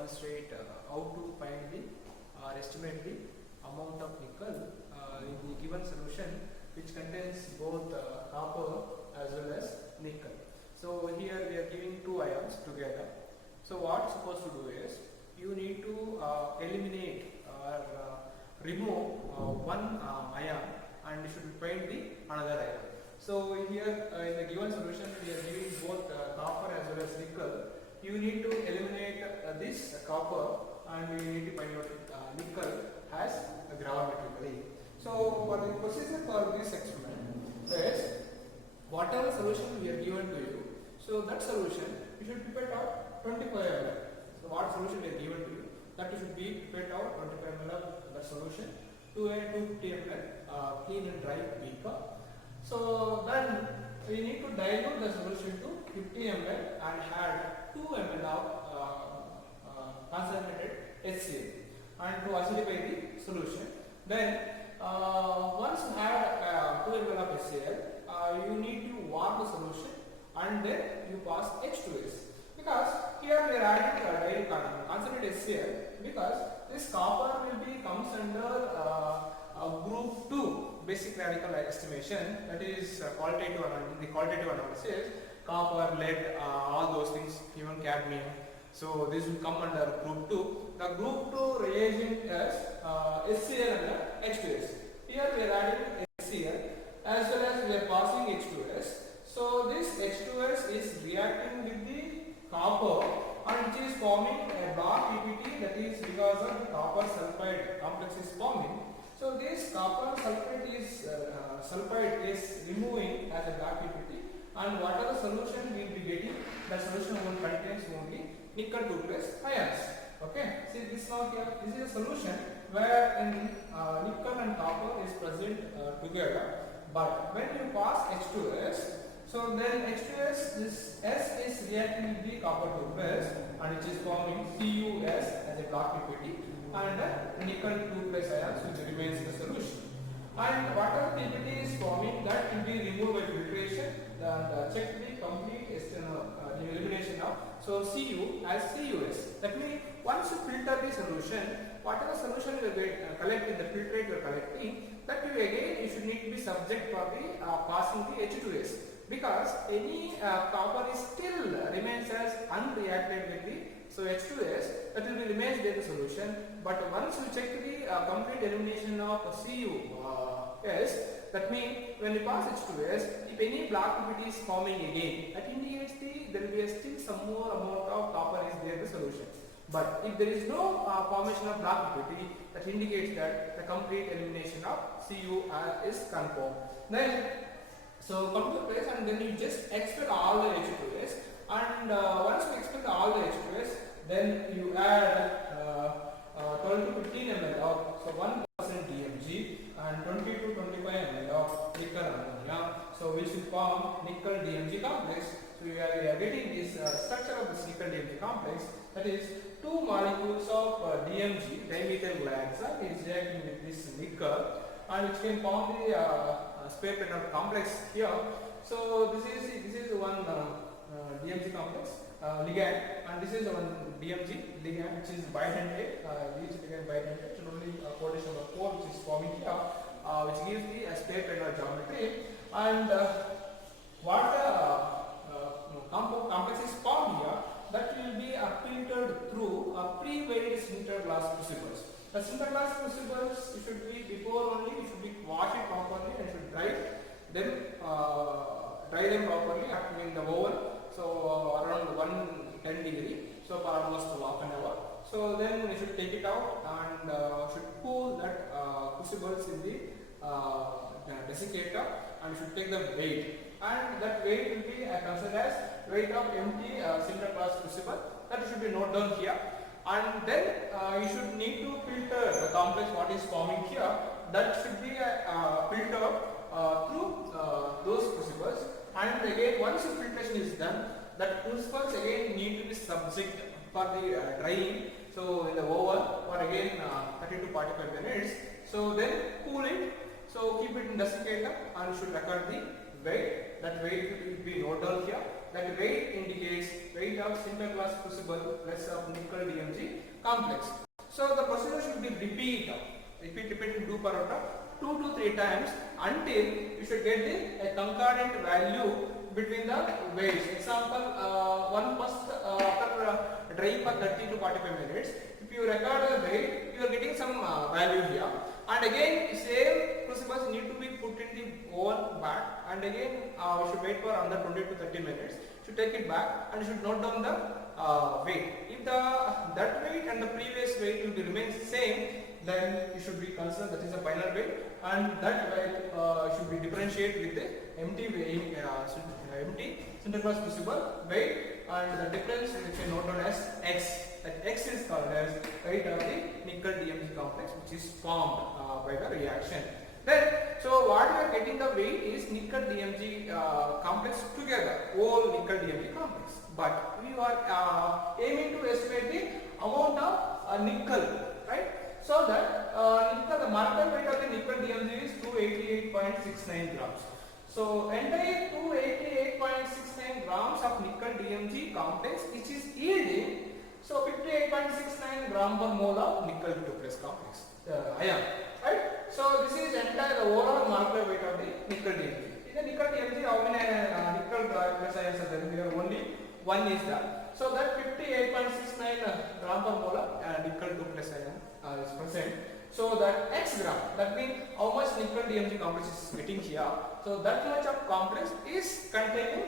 demonstrate how to find the or estimate the amount of nickel in the given solution which contains both copper as well as nickel. So here we are giving two ions together. So what you're supposed to do is you need to eliminate or remove one ion and you should find the another ion. So here in the given solution we are giving both copper as well as nickel. You need to eliminate this copper and you need to find out nickel as gravimetrically. So for the procedure for this experiment is whatever solution we are given to you, so that solution you should pipette out 25 ml. So what solution we are given to you, that you should be pipette out 25 ml of the solution to a 250 ml clean and dry beaker. So then we need to dilute the solution to 50 ml and add 2 ml of concentrated HCl and to acidify the solution. Then once you have 2 ml of HCl, you need to warm the solution and then you pass H2S, because here we are adding a concentrated HCl because this copper will be comes under group 2 basic radical estimation, that is qualitative in the qualitative analysis, copper, lead, all those things, even cadmium. So this will come under group 2. The group 2 reagent is HCl and H2S. Here we are adding HCl as well as we are passing H2S. So this H2S is reacting with the copper and it is forming a black PPT, that is because of the copper sulfide complex is forming. So this copper sulfide is removing as a black PPT, and whatever solution we will be getting, the solution will contains only nickel 2 plus ions. Okay, see this now here, this is a solution where nickel and copper is present together, but when you pass H2S, so then H2S, this S is reacting with the copper 2 plus and it is forming CuS as a black PPT and nickel 2 plus ions which remains in the solution. And whatever PPT is forming, that will be removed by filtration and check the complete elimination of Cu as CuS. That means once you filter the solution, whatever solution you collect in the filtrate you are collecting, that you again you should need to be subject for the passing the H2S, because any copper is still remains as unreacted with the H2S, that will be remains in the solution. But once you check the complete elimination of CuS, that means when you pass H2S, if any black PPT is forming again, that indicates there will be still some more amount of copper is there in the solution. But if there is no formation of black PPT, that indicates that the complete elimination of Cu is confirmed. Then so come to place and then you just expel all the H2S, and once you expel all the H2S, then you add 12 to 15 ml of 1% DMG and 20 to 25 ml of nickel ammonia, so which will form nickel DMG complex. So we are getting this structure of this nickel DMG complex, that is 2 molecules of DMG, dimethyl glyoxide, is reacting with this nickel and which can form the spare pentanol complex here. So this is one DMG complex ligand, and this is one DMG ligand which is bidentate. Each ligand bidentate, and only coordination number 4 which is forming here, which gives the spare pentanol geometry. And what compound complex is formed here, that will be filtered through pre-weighed sinter glass crucibles. The sinter glass crucibles should be before only, you should be wash it properly and should dry them properly after in the oven, so around 110 degree, so for almost half an hour. So then we should take it out and should cool that crucibles in the desiccator, and should take the weight, and that weight will be considered as weight of empty sinter glass crucible, that should be noted down here. And then you should need to filter the complex what is forming here, that should be filtered through those crucibles. And again once the filtration is done, that crucibles again need to be subject for the drying, so in the oven for again 30 to 45 minutes. So then cool it, so keep it in desiccator and should record the weight. that weight will be noted down here. That weight indicates weight of sinter glass crucible plus of nickel DMG complex. So the procedure should be repeat, do for 2 to 3 times until you should get a concordant value between the weights. Example, one first after drying for 30 to 45 minutes, if you record the weight, you are getting some value here. And again, same crucibles need to be put in the oven back, and again you should wait for another 20 to 30 minutes. Should take it back and should note down the weight. If that weight and the previous weight will be remain same, then you should be considered that is the final weight, and that weight should be differentiated with the empty weighing empty sinter glass crucible weight, and the difference which is noted as X. That X is called as weight of the nickel DMG complex, which is formed by the reaction. Then, so what we are getting the weight is nickel DMG complex together, whole nickel DMG complex. But we are aiming to estimate the amount of nickel, right? So that nickel, the marker weight of the nickel DMG is 288.69 grams. So entire 288.69 grams of nickel DMG complex, which is yielding 58.69 gram per mole of nickel 2 plus complex ion, right? So this is entire overall molecular weight of the nickel DMG. In the nickel DMG, how many nickel plus ions are there? Here only one is there. So that 58.69 gram per mole of nickel 2 plus ion is present. So that X gram, that means how much nickel DMG complex is getting here. So that much of complex is containing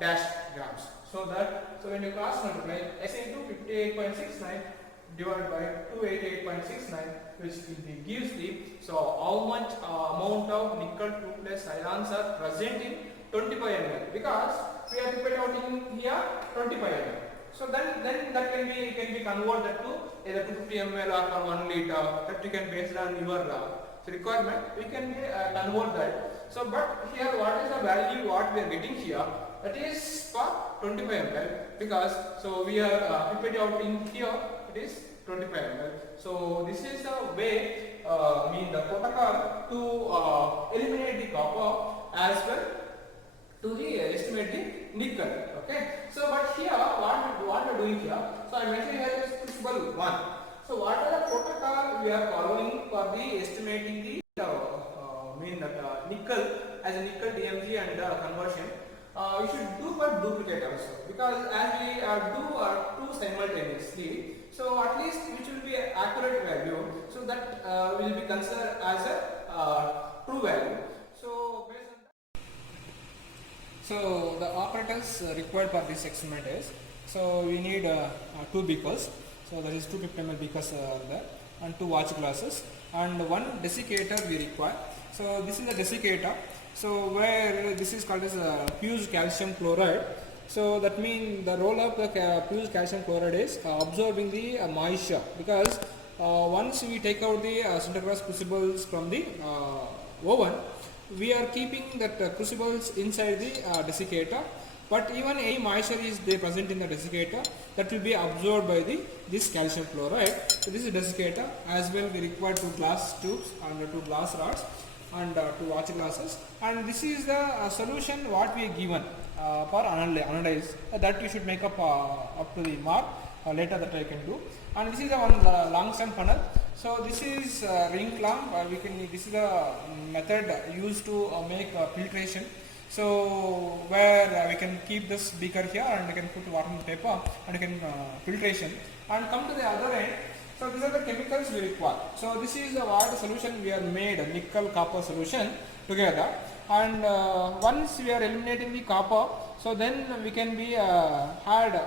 dash grams. So when you cross multiply X into 58.69 divided by 288.69, which gives the how much amount of nickel 2 plus ions are present in 25 ml, because we are prepared out in here 25 ml. So then that can be converted to either 250 ml or 1 liter. That you can based on your requirement. We can convert that. So but here what is the value what we are getting here? That is for 25 ml, because we are prepared out in here it is 25 ml. So this is a way the protocol to eliminate the copper as well to the estimate the nickel. Okay. So but here what we are doing here. So I mentioned here is crucible 1. So what are the protocol we are following for the estimating the nickel as a nickel DMG and conversion? We should do for duplicate also, because as we do two simultaneously, so at least which will be an accurate value, so that will be considered as a true value. So based on that, so the operators required for this experiment is, so we need 2 beakers, so that is 250 ml beakers there, and 2 watch glasses, and 1 desiccator we require. So this is the desiccator. So where this is called as fused calcium chloride. So that means the role of the fused calcium chloride is absorbing the moisture, because once we take out the sinter glass crucibles from the oven, we are keeping that crucibles inside the desiccator. But even any moisture is there present in the desiccator, that will be absorbed by this calcium chloride. So this is desiccator. As well, we require 2 glass tubes and 2 glass rods and 2 watch glasses, and this is the solution what we are given for analyze. That you should make up to the mark later, that I can do. And this is the one long stem funnel. So this is ring clamp. This is the method used to make filtration. So where we can keep this beaker here and we can put water and paper and we can filtration, and come to the other end. So these are the chemicals we require. So this is the water solution we are made, a nickel copper solution together. And once we are eliminating the copper, so then we can be add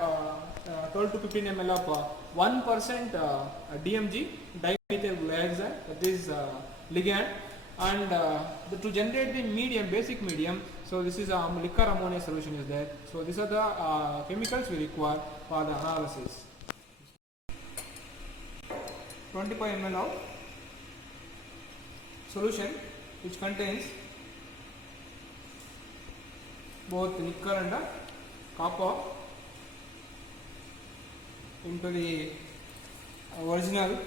12 to 15 ml of 1% DMG, dimethyl glyoxide, that is ligand, and to generate the medium, basic medium. So this is liquor ammonia solution is there. So these are the chemicals we require for the analysis. 25 ml of solution which contains both nickel and copper into the original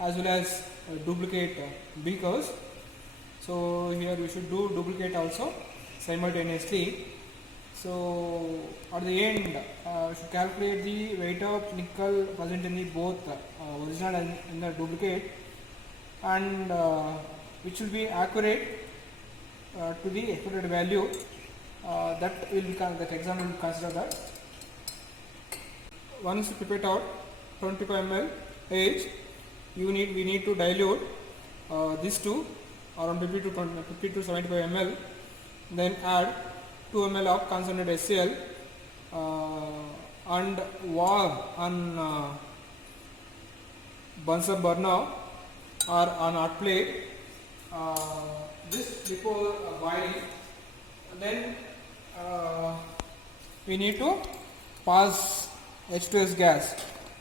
as well as duplicate beakers. So here we should do duplicate also. simultaneously. So at the end, we should calculate the weight of nickel present in the both original and in the duplicate, and which will be accurate to the expected value. That will be that exam will consider that. Once pipette out 25 ml H, we need to dilute these two around 50 to 75 ml, then add 2 ml of concentrated HCl and warm on Bunsen burner or on hot plate just before boiling. Then we need to pass H2S gas.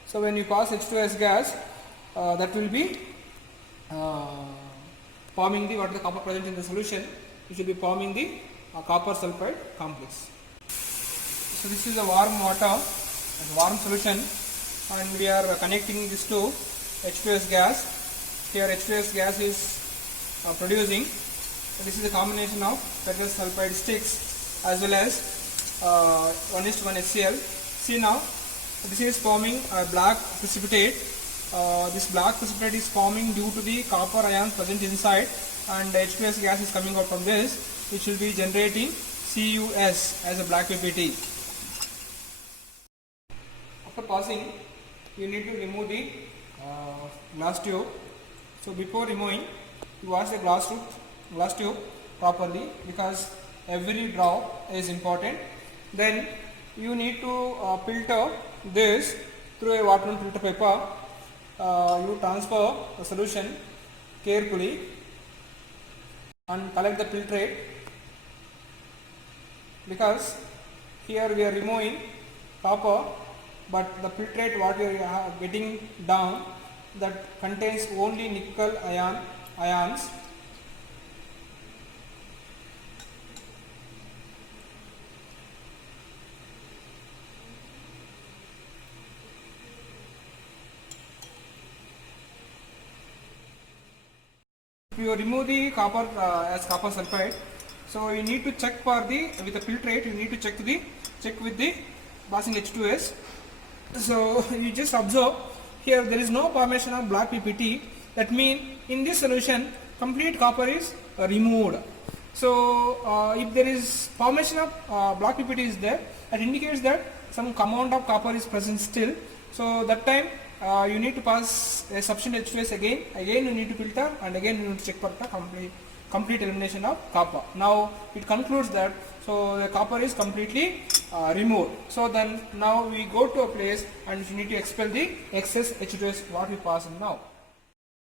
So when you pass H2S gas, that will be forming the what the copper present in the solution, which will be forming the copper sulfide complex. So this is a warm water, warm solution, and we are connecting this to H2S gas. Here H2S gas is producing. This is a combination of ferrous sulfide sticks as well as 1:1 HCl. See now, this is forming a black precipitate. This black precipitate is forming due to the copper ions present inside, and H2S gas is coming out from this, which will be generating CuS as a black PPT. After passing, you need to remove the glass tube. So before removing, you wash the glass tube properly, because every drop is important. Then you need to filter this through a water filter paper. You transfer the solution carefully and collect the filtrate, because here we are removing copper, but the filtrate what we are getting down, that contains only nickel ions. You remove the copper as copper sulfide, so you need to check for the with the filtrate. You need to check with the passing H2S. So you just observe here there is no formation of black PPT. That means in this solution complete copper is removed. So if there is formation of black PPT is there, that indicates that some amount of copper is present still. So that time you need to pass a sufficient H2S again you need to filter, and again you need to check for the complete elimination of copper. Now it concludes that so the copper is completely removed. So then now we go to a place and we need to expel the excess H2S what we pass in now.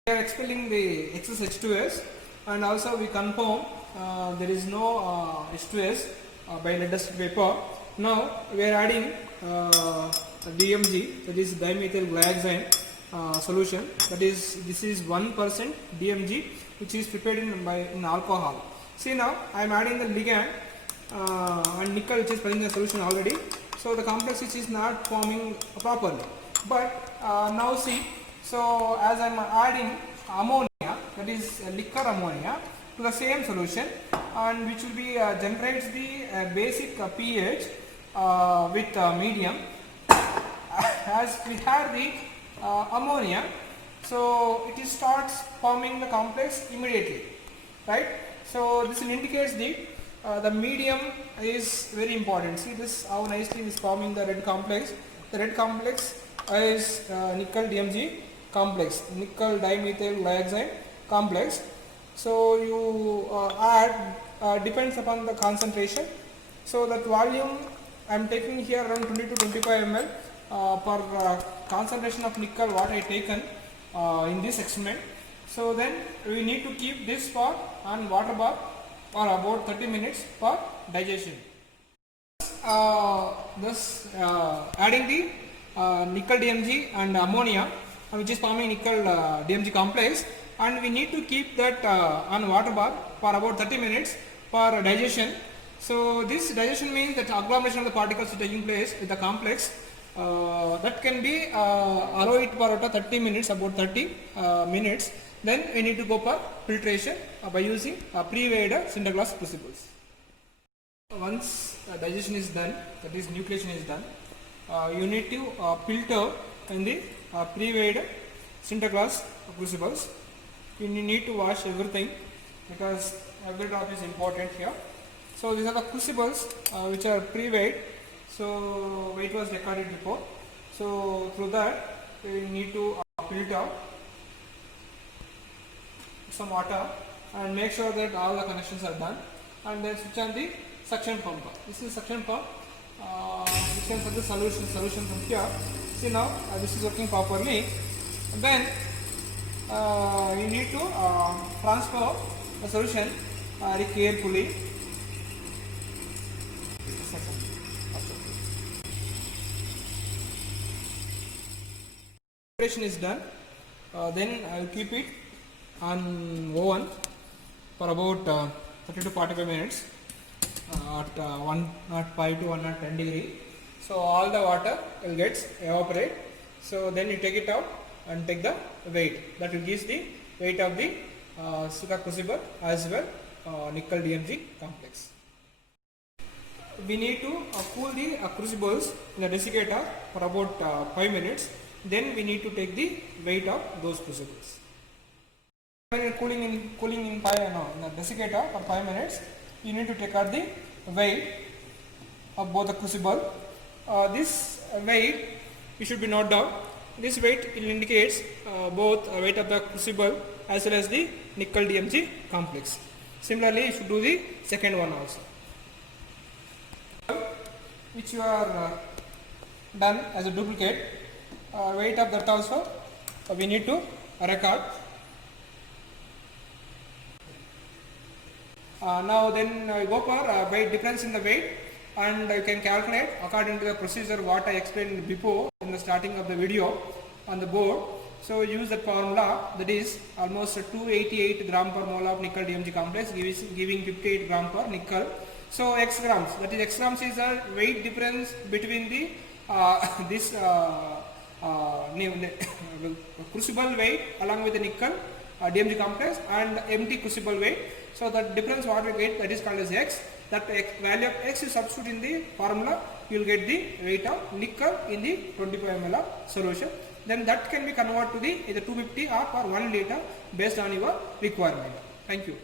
We are expelling the excess H2S, and also we confirm there is no H2S by lead acid paper. Now we are adding DMG, that is dimethyl glyoxime solution. That is, this is 1% DMG, which is prepared in alcohol. See now I am adding the ligand and nickel, which is present in the solution already. So the complex which is not forming properly. But now see, so as I am adding ammonia, that is liquor ammonia, to the same solution, and which will be generates the basic pH with medium. As we have the ammonia, so it starts forming the complex immediately, right? So this indicates the medium is very important. See this how nicely is forming the red complex. The red complex is nickel DMG complex, nickel dimethyl glyoxime complex. So you add depends upon the concentration. So that volume I am taking here around 20 to 25 ml per concentration of nickel what I taken in this experiment. So then we need to keep this for on water bath for about 30 minutes for digestion. Adding the nickel DMG and ammonia, which is forming nickel DMG complex, and we need to keep that on water bath for about 30 minutes for digestion. So this digestion means that agglomeration of the particles is taking place with the complex. That can be allow it for about 30 minutes, about 30 minutes. Then we need to go for filtration by using pre-weighed cinder glass crucibles. Once digestion is done, that is nucleation is done, you need to filter in the pre-weighed sinter glass crucibles. You need to wash everything because every drop is important here. So these are the crucibles which are pre-weighed. So weight was recorded before. So through that we need to filter some water and make sure that all the connections are done, and then switch on the suction pump. This is suction pump. You can put the solution from here. See now this is working properly. And then you need to transfer the solution very carefully. Preparation is done. Then I will keep it on oven for about 30 to 45 minutes at 105 to 110 degree. So all the water will get evaporate. So then you take it out and take the weight. That will give the weight of the silica crucible as well nickel DMG complex. We need to cool the crucibles in the desiccator for about 5 minutes. Then we need to take the weight of those crucibles. When you are cooling in the desiccator for 5 minutes, you need to take out the weight of both the crucible. This weight you should be note down. This weight indicates both weight of the crucible as well as the nickel DMG complex. Similarly, you should do the second one also. Which you are done as a duplicate, weight of that also we need to record. Now then go for weight difference in the weight, and you can calculate according to the procedure what I explained before in the starting of the video on the board. So use that formula, that is almost 288 gram per mole of nickel DMG complex giving 58 gram per nickel. So x grams, that is x grams is a weight difference between the this crucible weight along with the nickel DMG complex and empty crucible weight. So the difference what we get, that is called as x. That value of x is substitute in the formula, you will get the weight of nickel in the 25 ml solution. Then that can be converted to the either 250 or 1 liter based on your requirement. Thank you.